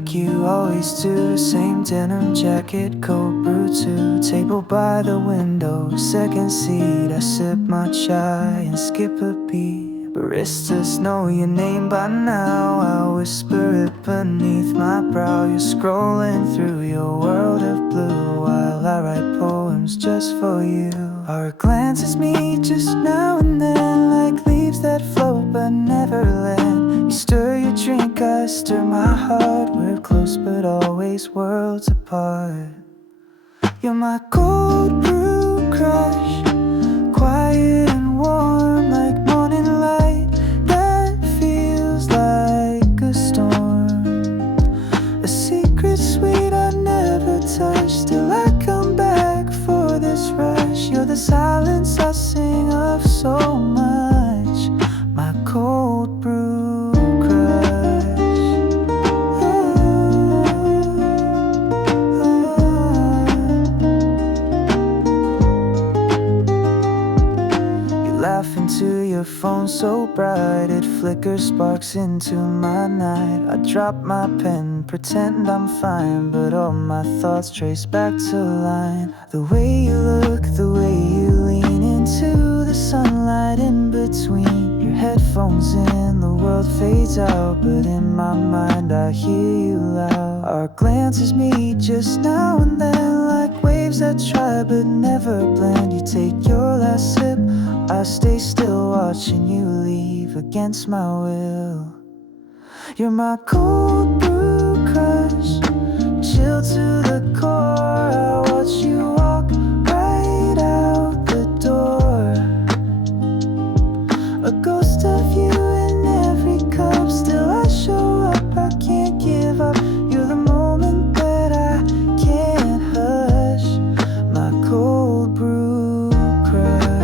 like you always do. Same denim jacket, cold brew too. Table by the window, second seat. I sip my chai and skip a beat. Baristas know your name by now. I whisper it beneath my brow. You're scrolling through your world of blue while I write poems just for you. Our glances meet just now and then, like leaves that float but never land. You stir your drink, I stir my heart. We're close but always worlds apart. You're my cold brew crush, quiet and warm like morning light that feels like a storm. A secret sweet I never touched till I come back for this rush. You're the silence I sing of so much, my cold brew crush. You laugh into your phone so bright it flickers sparks into my night. I drop my pen, pretend I'm fine, but all my thoughts trace back to line. The way you look, the way you lean into the sunlight in between your headphones in, the world fades out, but in my mind I hear you loud. Our glances meet just now and then, like waves that try but never blend. You take your last sip, I stay still watching you leave against my will. You're my cold brew crush, chill to the core. I watch you walk right out the door, a ghost of you in every cup. Still I show up, I can't give up. You're the moment that I can't hush, my cold brew crush.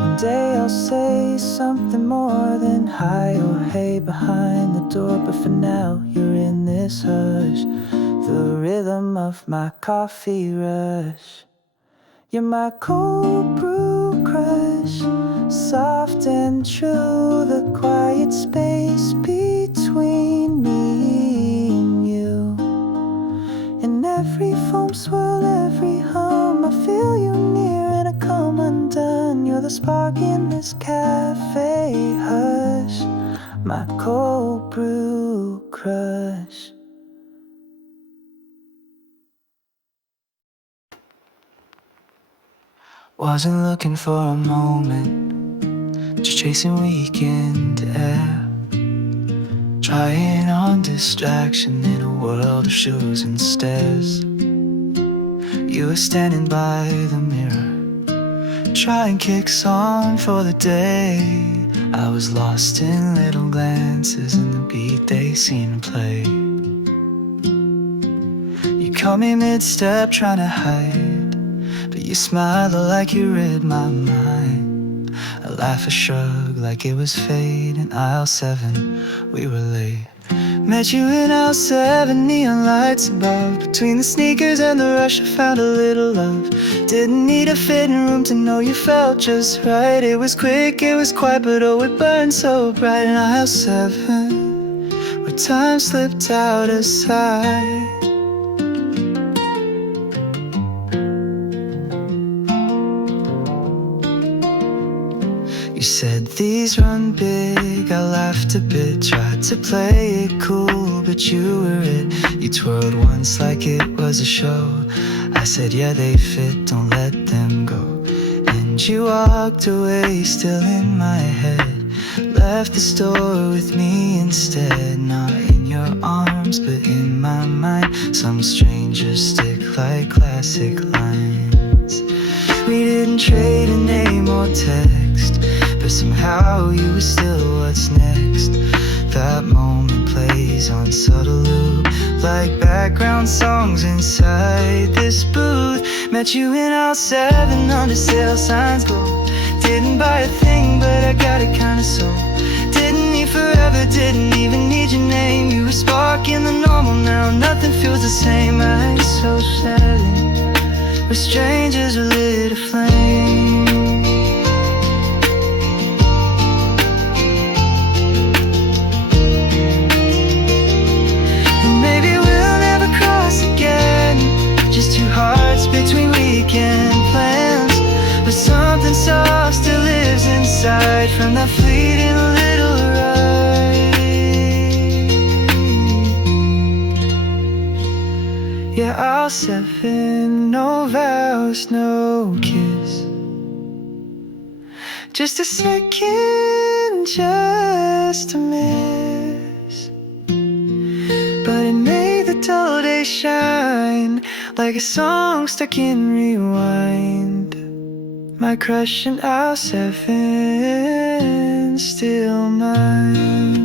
One day I'll say something more than hi or hey behind the door, but for now you're in this hush, the rhythm of my coffee rush. You're my cold brew crush, soft and true, the quiet space between me and you. In every foam swirl, every hum, I feel you near and I come undone. You're the spark in this cafe hush, my cold brew crush. Wasn't looking for a moment, just chasing weekend air, trying on distraction in a world of shoes and stairs. You were standing by the mirror, trying kicks on for the day. I was lost in little glances and the beat they seemed to play. You caught me mid-step trying to hide, but you smiled like you read my mind. I laugh, a shrug like it was fate. In aisle 7 we were late. Met you in aisle 7, neon lights above. Between the sneakers and the rush I found a little love. Didn't need a fitting room to know you felt just right. It was quick, it was quiet, but oh it burned so bright. In aisle 7 where time slipped out of sight. You said these run big, I laughed a bit, tried to play it cool, but you were it. You twirled once like it was a show. I said yeah they fit, don't let them go. And you walked away, still in my head. Left the store with me instead. Not in your arms, but in my mind. Some strangers stick like classic lines. We didn't trade a name or text, but somehow you were still what's next. That moment plays on subtle loop, like background songs inside this booth. Met you in aisle 7 under sale signs glow. Didn't buy a thing, but I got it kinda sold. Didn't need forever, didn't even need your name. You were sparking the normal now, nothing feels the same. I so 7 where strangers are lit aflame. And maybe we'll never cross again, just two hearts between weekend plans. But something soft still lives inside from that fleeting little ride. Yeah, all 7, no vows, no kiss. Just a second, just a miss. But it made the dull day shine like a song stuck in rewind. My crush and our 7 still mine.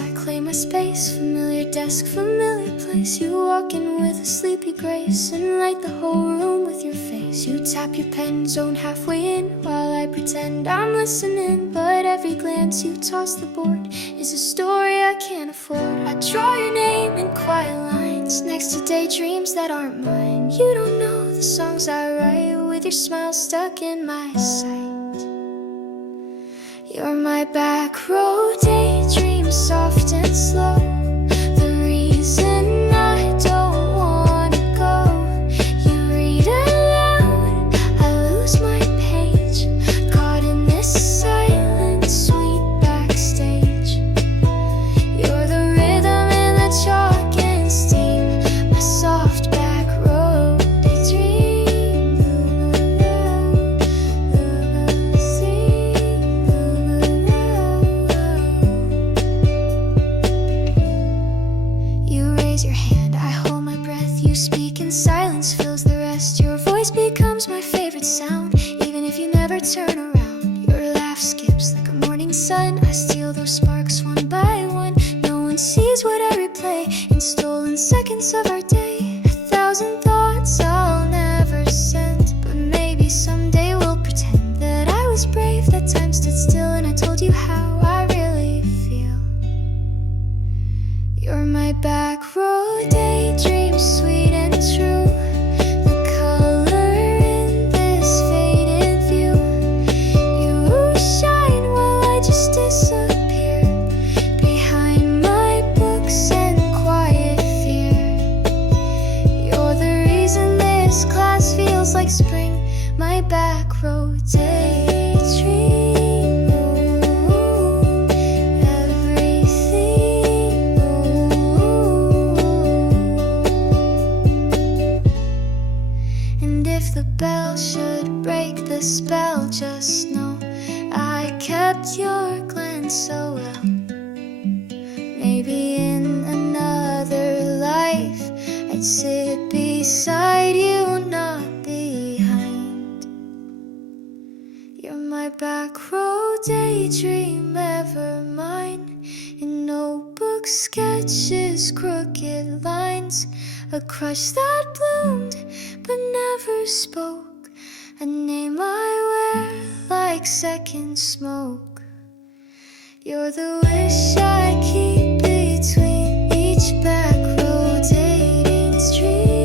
I claim my space, familiar desk, familiar place. You walk in with a sleepy grace and light the whole room with your face. You tap your pen, zone halfway in, while I pretend I'm listening. But every glance you toss the board is a story I can't afford. I draw your name in quiet lines next to daydreams that aren't mine. You don't know the songs I write with your smile stuck in my sight. You're my back row daydream, soft and slow. The reason I don't wanna go. You read aloud, I lose my page, caught in this silent, sweet backstage. You're the rhythm in the chalk and steam, my soft back row daydream. Your hand, I hold my breath. You speak and silence fills the rest. Your voice becomes my favorite sound, even if you never turn around. Your laugh skips like a morning sun. I steal those sparks one by one. No one sees what I replay in stolen seconds of our day. 1,000 thoughts I'll never send, but maybe someday we'll pretend that I was brave, that time stood still and I told you how I really feel. You're my back row daydream, sweet and true. The color in this faded view. You shine while I just disappear behind my books and quiet fear. You're the reason this class feels like spring. My back row daydream. If the bell should break the spell, just know I kept your glance so well. Maybe in another life I'd sit beside you, not behind. You're my back row daydream, ever mine. In notebooks, sketches, crooked lines. A crush that bloomed but never spoke. A name I wear like second smoke. You're the wish I keep between each back row dating stream.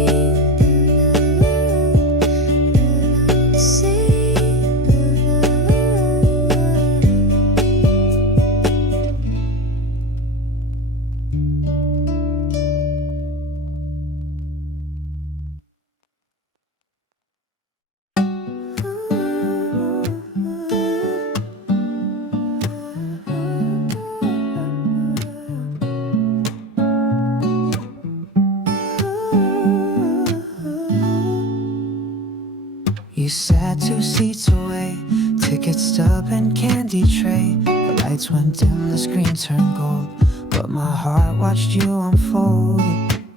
You sat 2 seats away, ticket stub and candy tray. The lights went dim, the screen turned gold, but my heart watched you unfold.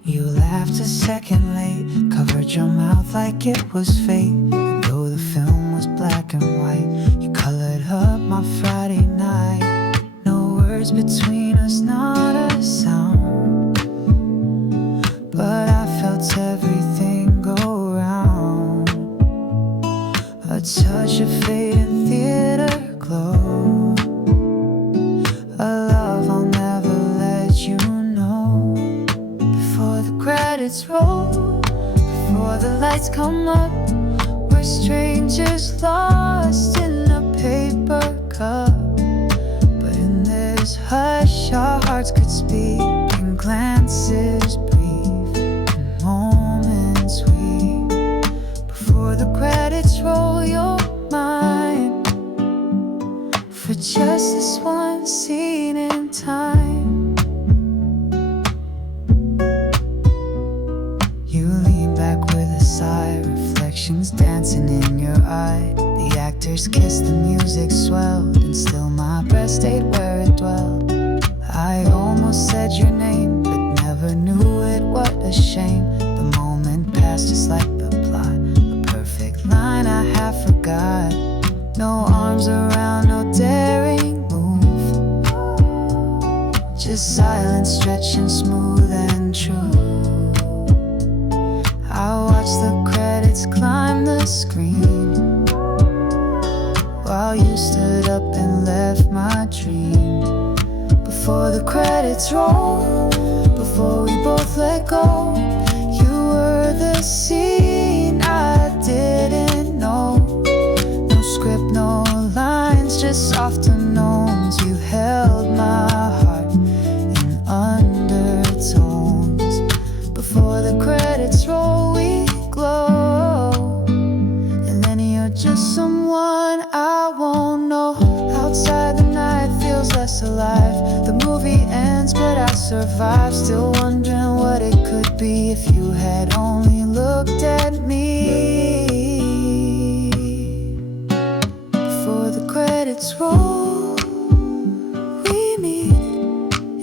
You laughed a second late, covered your mouth like it was fate. And though the film was black and white, you colored up my Friday night. No words between us, not a sound. credits roll, before the lights come up, we're strangers lost in a paper cup. But in this hush, our hearts could speak in glances brief, in moments weak. Before the credits roll, you're mine, for just this one scene in time. You lean back with a sigh, reflections dancing in your eye. The actors kissed, the music swelled, and still my breath stayed where it dwelled. I almost said your name, but never knew it, what a shame. The moment passed just like the plot, a perfect line I half forgot. No arms around, no daring move, just silence stretching smooth and true. I watched the credits climb the screen, while you stood up and left my dream. Before the credits roll, before we both let go, you were the scene I didn't know. No script, no lines, just soft unknowns. You held my heart in undertones. Before the credits roll, we glow, and then you're just someone I won't know. Outside the night feels less alive. The movie ends, but I survive, still wondering what it could be if you had only looked at me. Before the credits roll, we meet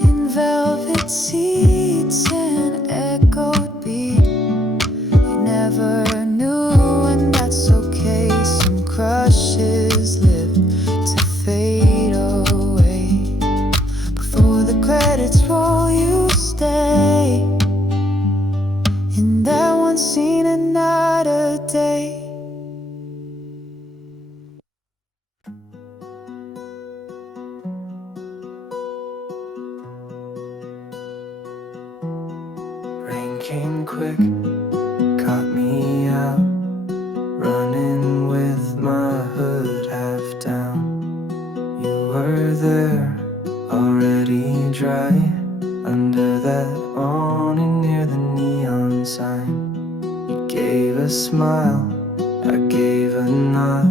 in velvet seats and echoed beat. You never knew, and that's okay. Some crushes live to fade away. Before the credits roll, you stay in that one scene and not a day. Rain came quick, caught me out, running with my hood half down. You were there, already dry, under that awning near the neon sign. You gave a smile, I gave a nod.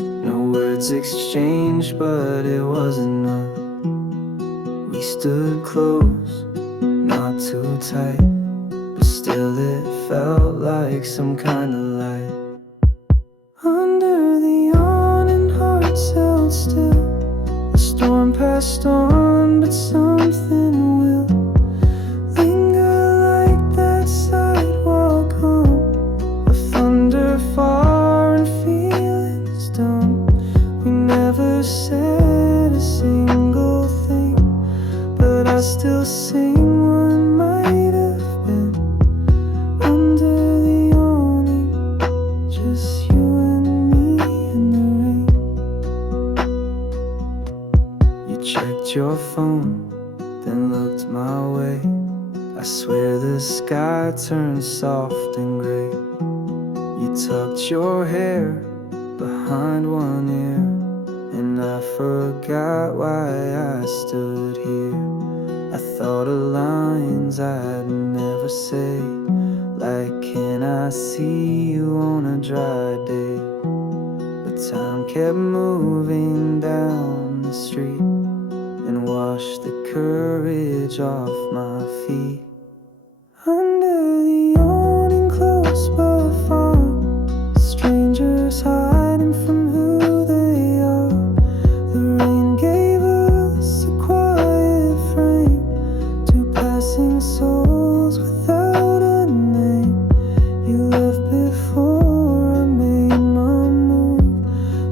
No words exchanged, but it was enough. We stood close, not too tight, but still it felt like some kind of light. Under the awning, hearts held still. The storm passed on, but something will linger like that sidewalk hum of thunder far and feelings dumb. We never said a single thing, but I still sing what might have been. Under the awning, just you and me in the rain. You checked your phone, then looked my way. I swear the sky turned soft and gray. You tucked your hair behind one ear, and I forgot why I stood here. I thought of lines I'd never say, like, can I see you on a dry day? But time kept moving down the street and washed the courage off my feet. Under the awning, close but far, strangers hiding from who they are. The rain gave us a quiet frame, two passing souls without a name. You left before I made my move,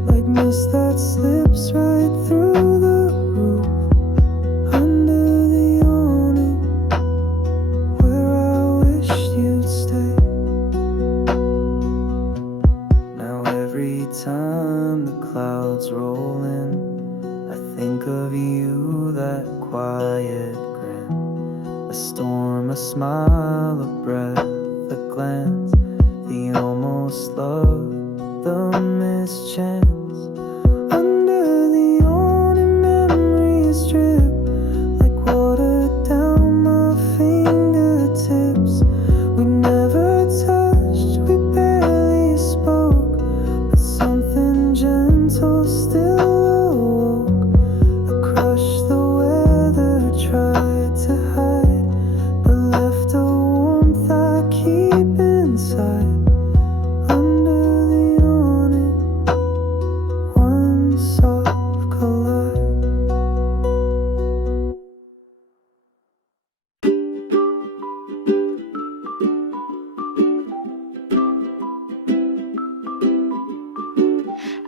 like mist that slips right through the roof. Under the awning,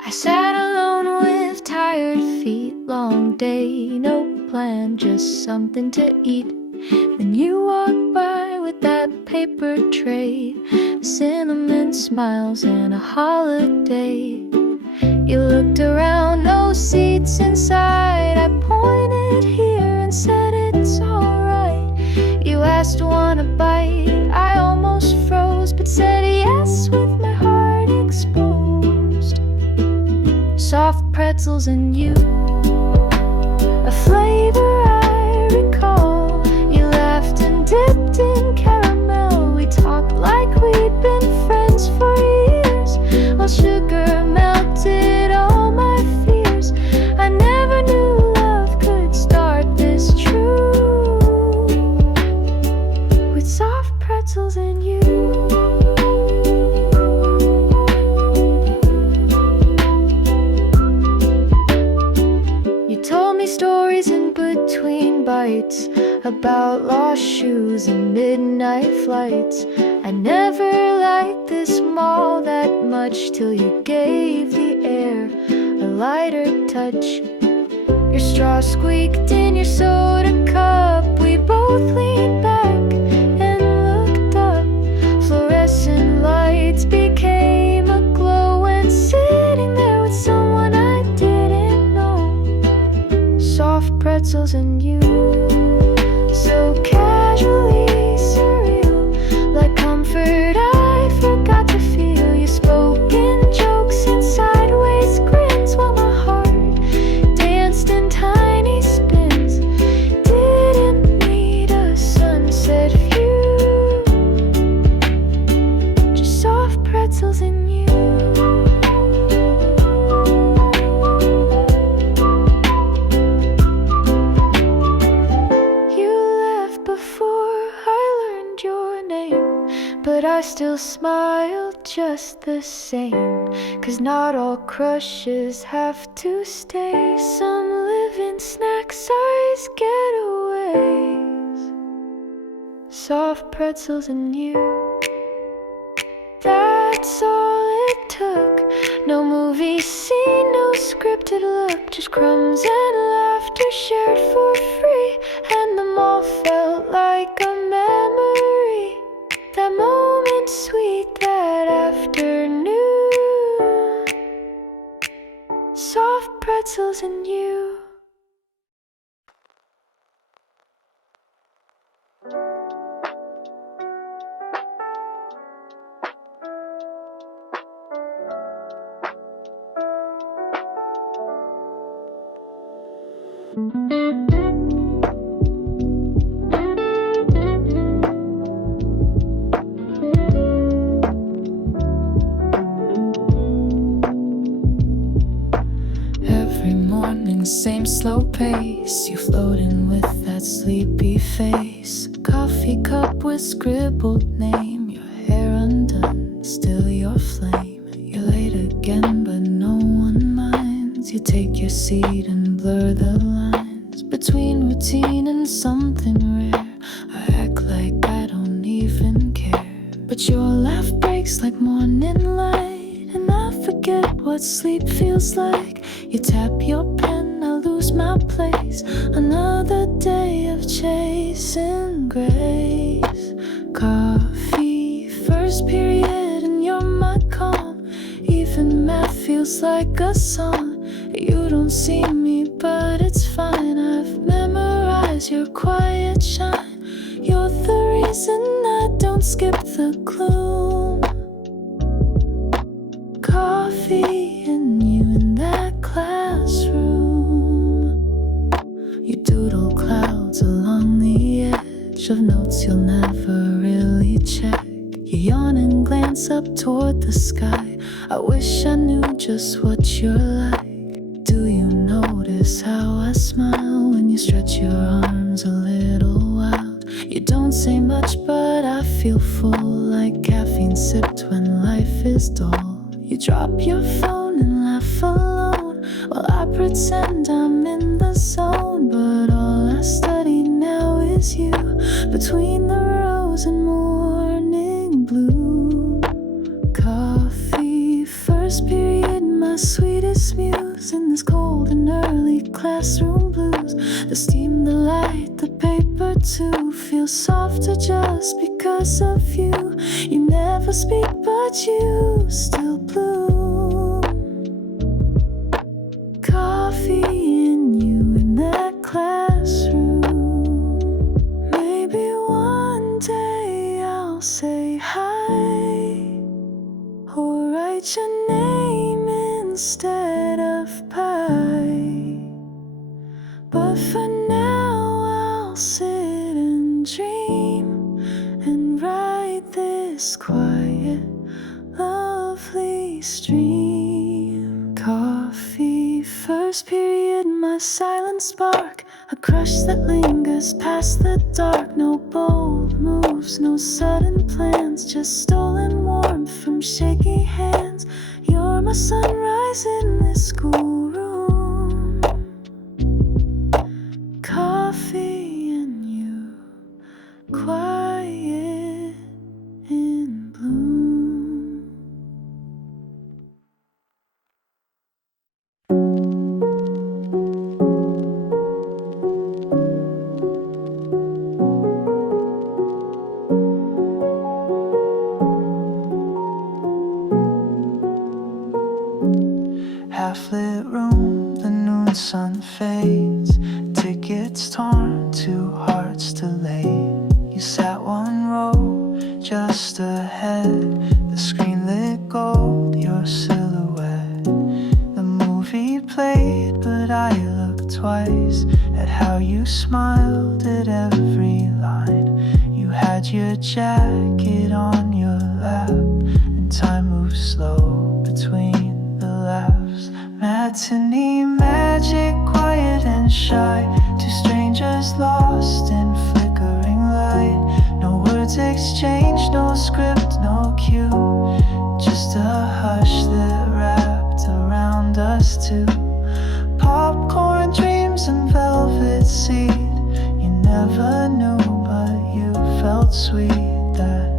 I sat alone with tired feet, long day, no plan, just something to eat. Then you walked by with that paper tray, cinnamon smiles and a holiday. You looked around, no seats inside. I pointed here and said it's alright. You asked, wanna bite? I almost froze, but said yes with my heart exposed. Soft pretzels and you, a flavor I recall. You laughed and dipped in caramel. We talked like we'd been friends for years, while sugar melted all my fears. I never knew love could start this true, with soft pretzels and you. You told me stories in between bites about lost shoes and midnight flights. I never liked this mall that much till you gave the air a lighter touch. Your straw squeaked in your soda cup. We both leaned back and looked up. Fluorescent lights became a glow, and sitting there with someone I didn't know. Soft pretzels and you, so casually surreal, like comfort I forgot to feel. You spoke in jokes and sideways grins, while my heart danced in tiny spins. Didn't need a sunset view, just soft pretzels and you. But I still smile just the same, 'cause not all crushes have to stay. Some live in snack-sized getaways. Soft pretzels and you, that's all it took. No movie scene, no scripted look, just crumbs and laughter shared for free. And the mall felt like a memory, that moment sweet, that afternoon. Soft pretzels and you. Same slow pace, you floating with that sleepy face. Coffee cup with scribbled name, your hair undone, still your flame. You're late again, but no one minds. You take your seat and blur the lines between routine and something rare. I act like I don't even care, but your laugh breaks like morning light, and I forget what sleep feels like. You tap your pen, I lose my place. Another day of chasing grace. Coffee, first period, and you're my calm. Even math feels like a song. You don't see me, but it's fine. I've memorized your quiet shine. You're the reason I don't skip the gloom. Coffee and you in that classroom. You doodle clouds along the edge of notes you'll never really check. You yawn and glance up toward the sky. I wish I knew just what you're like. Do you notice how I smile when you stretch your arms a little wild? You don't say much, but I feel full, like caffeine sipped when life is dull. You drop your phone and laugh alone, while I pretend I'm in the zone. But all I study now is you, between the rose and morning blue. Coffee, first period, my sweetest this muse in this cold and early classroom blues. The steam, the light, the paper too feels softer just because of you. You never speak but you still bloom. Coffee and you in that classroom. Maybe one day I'll say hi or write your name instead of pie. But for now I'll sit and dream and write this quiet, lovely stream. Coffee, first period, my silent spark, a crush that lingers past the dark. No bold moves, no sudden plans, just stolen warmth from shaky hands. You're my sunrise in this schoolroom. Coffee and you, quiet in bloom. Half-lit room, the noon sun fades. Tickets torn, two hearts delayed. You sat one row just ahead. The screen lit gold, your silhouette. The movie played, but I looked twice at how you smiled at every line. You had your jacket on your lap, and time moved slow between the laughs. Matinee magic, quiet and shy. Two strangers lost in flickering light. No words exchanged, no script, no cue. Just a hush that wrapped around us two. Popcorn dreams and velvet seed. You never knew, but you felt sweet. That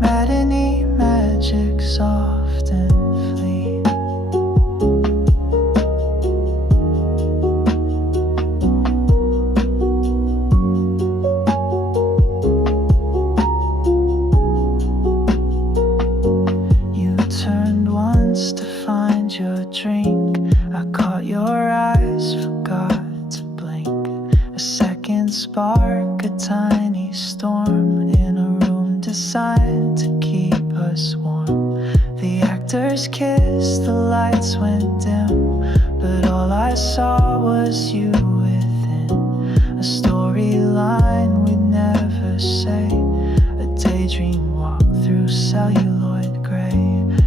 matinee magic, soft and fleet. You turned once to find your drink. I caught your eyes, forgot to blink. A second spark, a tiny storm in a room designed to keep us warm. The actors kissed, the lights went dim, but all I saw was you within. A storyline we'd never say, a daydream walk through celluloid gray.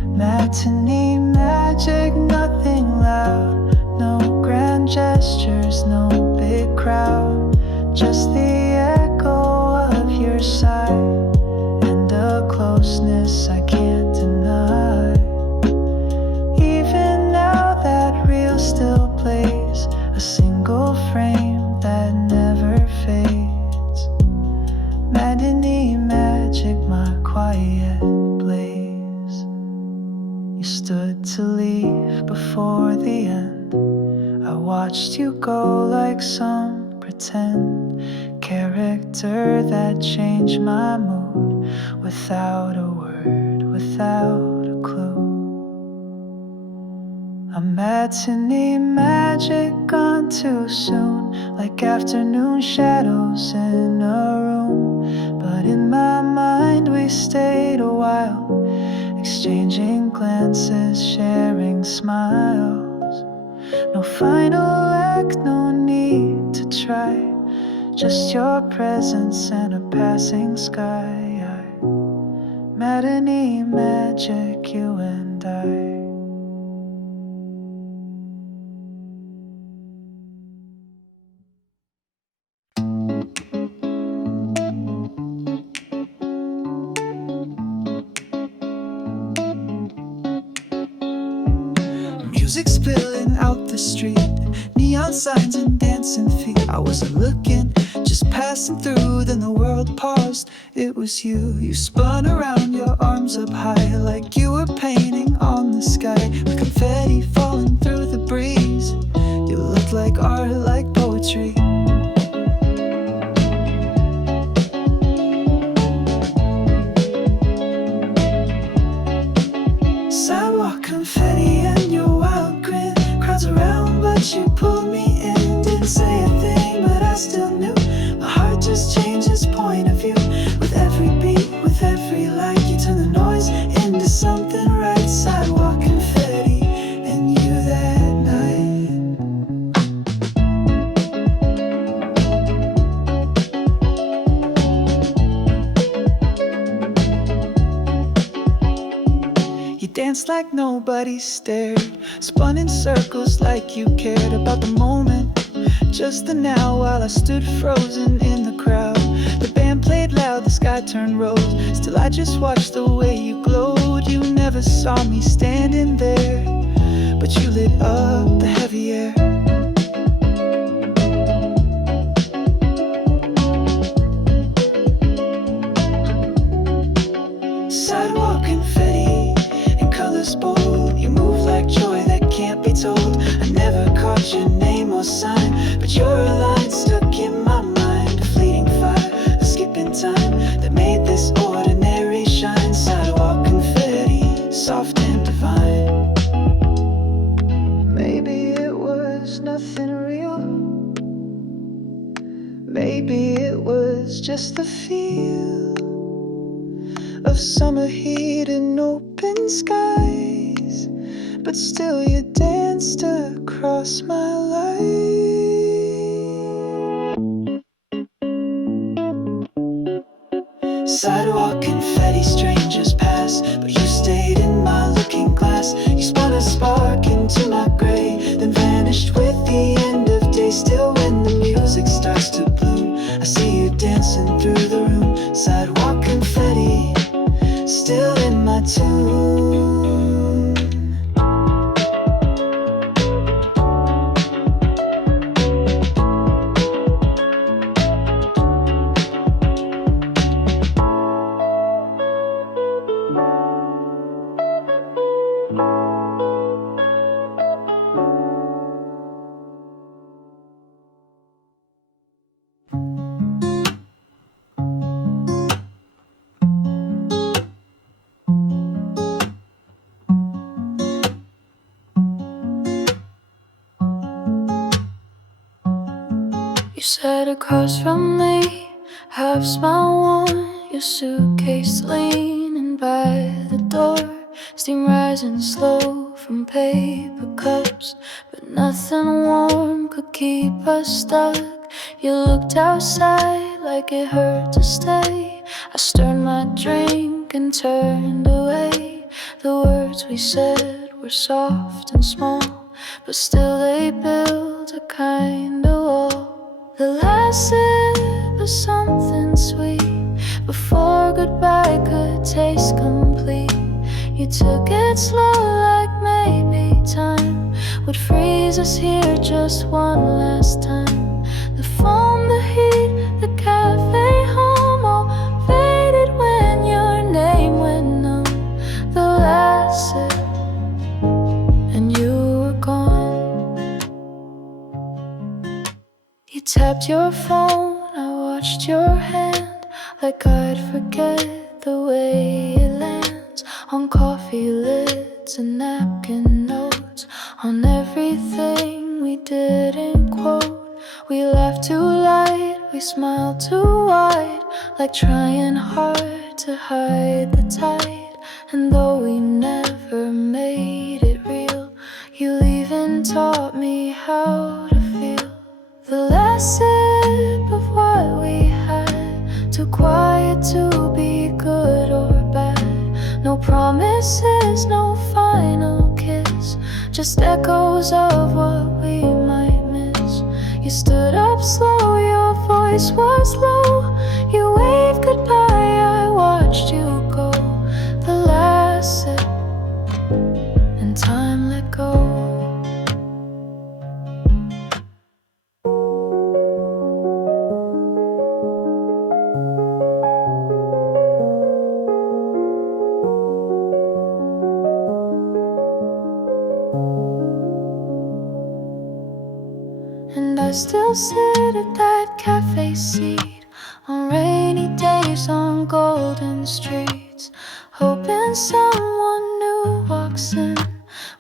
Matinee magic, nothing loud, no grand gestures, no big crowd. Just the echo of your sigh and a closeness I can't deny. Even now that reel still plays, a single frame that never fades. Matinee magic, my quiet blaze. You stood to leave before the end. I watched you go like some pretend character that changed my mood without a word, without a clue. A matinee magic gone too soon, like afternoon shadows in a room. But in my mind we stayed a while, exchanging glances, sharing smiles. No final act, no need to try, just your presence and a passing sky. Matinee magic, you and I. Music spilling out the street, neon signs and dancing feet. I wasn't looking, just passing through, then the world paused. It was you, you spun around, your arms up high, like you were painting on the sky, with confetti falling turn the noise into something right. Sidewalk confetti and you that night. You danced like nobody stared, spun in circles like you cared about the moment, just the now, while I stood frozen in the crowd. The band played loud, the sky turned rose. Still I just watched the way you glowed. You never saw me standing there, but you lit up the heavy air. Sidewalk confetti and colors bold. You move like joy that can't be told. I never caught your name or sign, but you're a line stuck in my mind. A fleeting fire, a skipping time that made this ordinary shine. Sidewalk confetti, soft and divine. Maybe it was nothing real. Maybe it was just the feel of summer heat and open skies, but still you danced across my life. Sidewalk confetti, strangers pass, but you stayed in my looking glass. You spun a spark into my gray, then vanished with the end of day. Still when the music starts to bloom, I see you dancing through the room. Sidewalk confetti, still in my tune. You sat across from me, half smile on your suitcase, leaning by the door. Steam rising slow from paper cups, but nothing warm could keep us stuck. You looked outside like it hurt to stay. I stirred my drink and turned away. The words we said were soft and small, but still they built a kind of wall. The last sip of something sweet, before goodbye could taste complete. You took it slow like maybe time would freeze us here just one last time. The foam, the heat, the cafe home all faded when your name went numb. The last sip and you were gone. You tapped your phone, I watched your hand, like I'd forget the way it lands on coffee lids and napkin notes, on everything we didn't quote. We laughed too light, we smiled too wide, like trying hard to hide the tide. And though we never made it real, you leaving taught me how to feel. The last sip of what we had, too quiet to be good or bad. No promises, no final kiss, just echoes of what we might miss. You stood up slow, your voice was low. You waved goodbye, I watched you go. The last sip and time let go. And I still sit at that cafe seat on rainy days on golden streets, hoping someone new walks in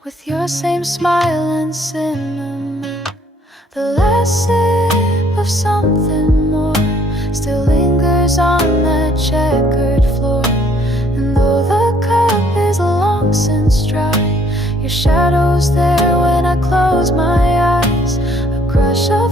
with your same smile and cinnamon. The last sip of something more still lingers on that checkered floor, and though the Your shadow's there when I close my eyes. A crush of